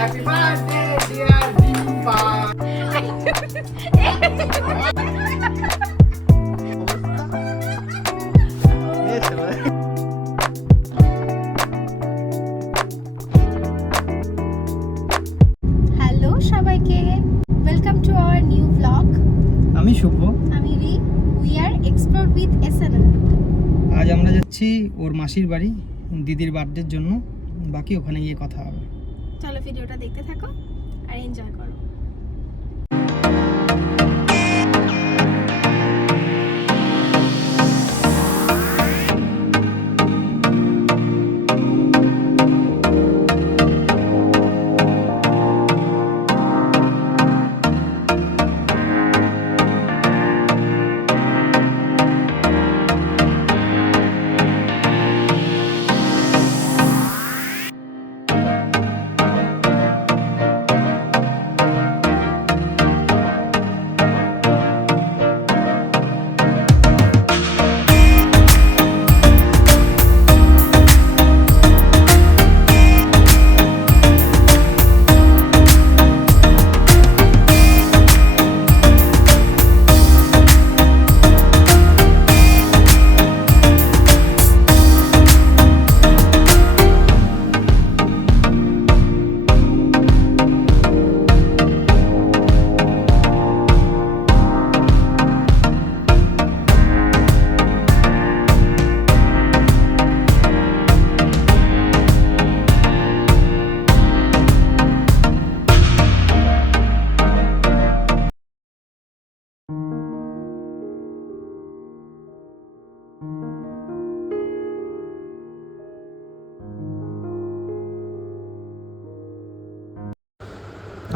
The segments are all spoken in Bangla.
Happy birthday, dear Deepa. Hello সবাইকে, welcome to our new blog. আমি শুভ। আমি রি। We are explore with SNL. আজ আমরা যাচ্ছি ওর মাসির বাড়ি দিদির বার্থডের জন্য, বাকি ওখানে গিয়ে কথা হবে। চলো ভিডিওটা দেখতে থাকো আর এনজয় করো।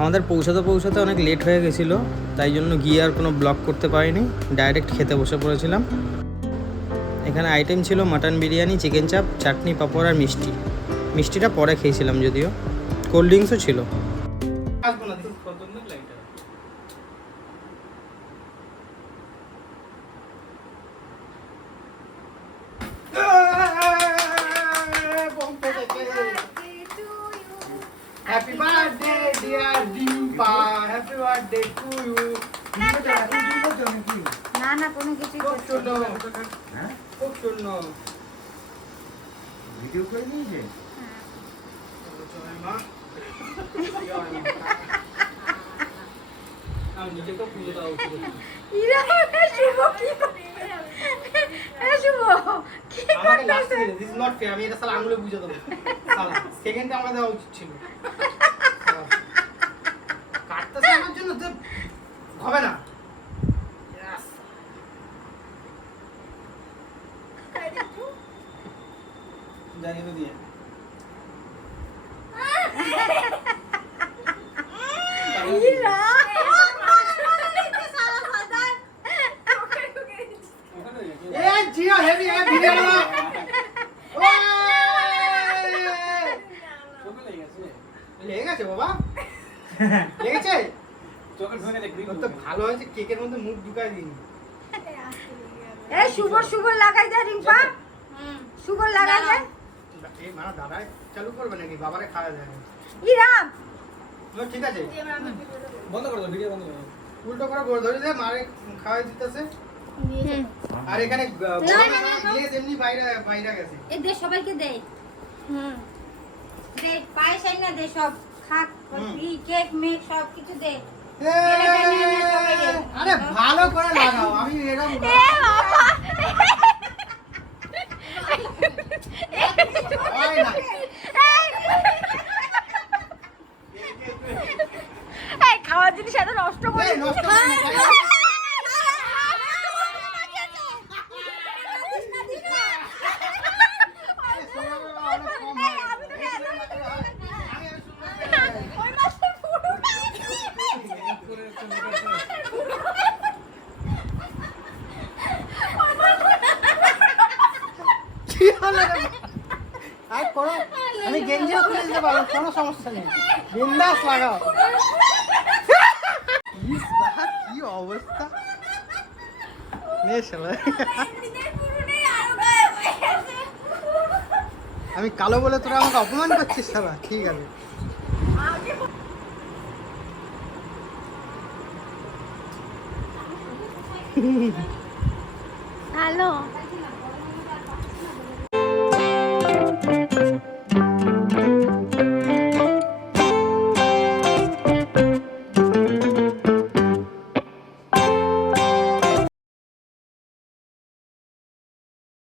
আমাদের পৌঁছাতে অনেক লেট হয়ে গেছিলো, তাই জন্য গিয়ে আর কোনো ব্লগ করতে পারিনি, ডাইরেক্ট খেতে বসে পড়েছিলাম। এখানে আইটেম ছিল মাটন বিরিয়ানি, চিকেন চাপ, চাটনি, পাঁপড় আর মিষ্টি। মিষ্টিটা পরে খেয়েছিলাম, যদিও কোল্ড ড্রিঙ্কসও ছিল। Happy birthday, dear Deepa. Happy birthday to you. না না কোনো কিছু খুব সুন্দর। খুব সুন্দর। ভিডিও করে নিয়েছে। আমি নিজেকে পুজো দেওয়া উচিত। ইরা শুভ কি শুভ কি আমাকে লাস্ট দিন দিস নট ফেয়ার, আমি এটা সালা আঙুলে বুঝে দেবো সালা। সেকেন্ডে আমরা দেওয়া উচিত ছিল। কাটতেছে আমার জন্য তো হবে না। জানি তো দিয়ে ইরা এ জিও হেভি এ ভিডিও না লেগেছে বাবা, লেগেছে চোখে ঢুকে দেখবি তো ভালো হয়েছে। কেকের মধ্যে মুখ ঢুকাই দিন। এই শুভ শুভ লাগাই দে রিম্পা। শুভ লাগাই দে। এই মারা দাদাই চালু করবে নাকি, বাবারে খাওয়া যায় না। ইরা ঠিক আছে বন্ধ করে দাও, ভিডিও বন্ধ করে দাও। উল্টো করে গোল ধরে দে, মারে খাওয়াই দিতেছে। আর এখানে গ্লেজ এমনি বাইরে বাইরে গেছে। এ দে সবাইকে দে। দে পায়েস আইনা দে, সব খাক, কেক মেক সব কিছু দে। আরে ভালো করে লাগাও, আমি এরকম খাওয়ার জিনিস এত নষ্ট করে নষ্ট আমি গেঞ্জিও খুলে দিতে পারবো, কোনো সমস্যা নেই, বিন্দাস লাগাও। কি অবস্থা আমি কালো বলে তোরা আমাকে অপমান করছিস সারা। ঠিক আছে হ্যালো